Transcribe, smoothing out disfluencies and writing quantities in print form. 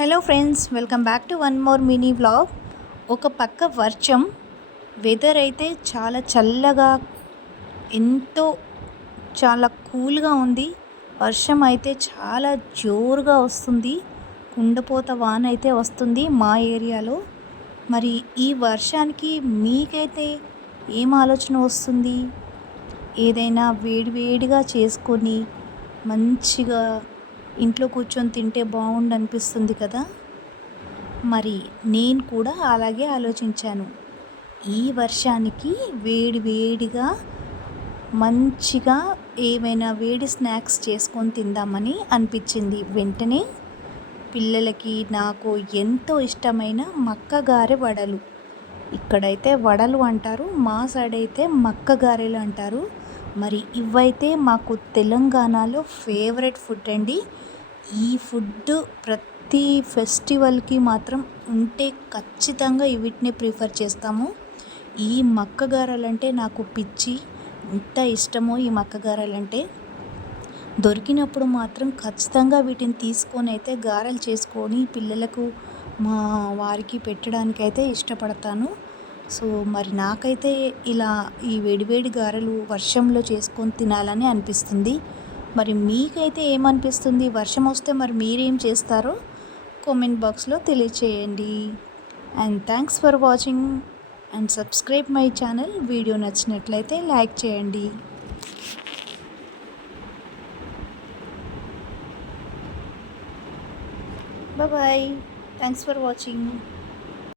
Hello friends, welcome back to one more mini vlog. ఒక పక్క వర్షం, వెదర్ అయితే చాలా చల్లగా, ఎంతో చాలా కూల్గా ఉంది. వర్షం అయితే చాలా జోరుగా వస్తుంది. కుండపోత వాన అయితే వస్తుంది మా ఏరియాలో. మరి ఈ వర్షానికి మీకైతే ఏం ఆలోచన వస్తుంది? ఏదైనా వేడివేడిగా చేసుకొని మంచిగా ఇంట్లో కూర్చొని తింటే బాగుండు అనిపిస్తుంది కదా. మరి నేను కూడా అలాగే ఆలోచించాను. ఈ వర్షానికి వేడివేడిగా మంచిగా ఏమైనా వేడి స్నాక్స్ చేసుకొని తిందామని అనిపించింది. వెంటనే పిల్లలకి నాకు ఎంతో ఇష్టమైన మక్కగారె వడలు, ఇక్కడైతే వడలు అంటారు, మా సైడ్ అయితే మక్కగారెలు అంటారు. మరి ఇవైతే మాకు తెలంగాణలో ఫేవరెట్ ఫుడ్ అండి. ఈ ఫుడ్ ప్రతి ఫెస్టివల్కి మాత్రం ఉంటే ఖచ్చితంగా వీటిని ప్రిఫర్ చేస్తాము. ఈ మక్కగారెలంటే నాకు పిచ్చి, ఎంత ఇష్టమో ఈ మక్కగారెలంటే. దొరికినప్పుడు మాత్రం ఖచ్చితంగా వీటిని తీసుకొని అయితే గారెలు చేసుకొని పిల్లలకు, మా వారికి పెట్టడానికైతే ఇష్టపడతాను. సో మరి నాకైతే ఇలా ఈ వేడివేడి గారెలు వర్షంలో చేసుకొని తినాలని అనిపిస్తుంది. మరి మీకైతే ఏమనిపిస్తుంది? వర్షం వస్తే మరి మీరేం చేస్తారో కామెంట్ బాక్స్లో తెలియచేయండి. And thanks for watching and subscribe my channel. Video నచ్చినట్లయితే లైక్ చేయండి. బాయ్. Thanks for watching.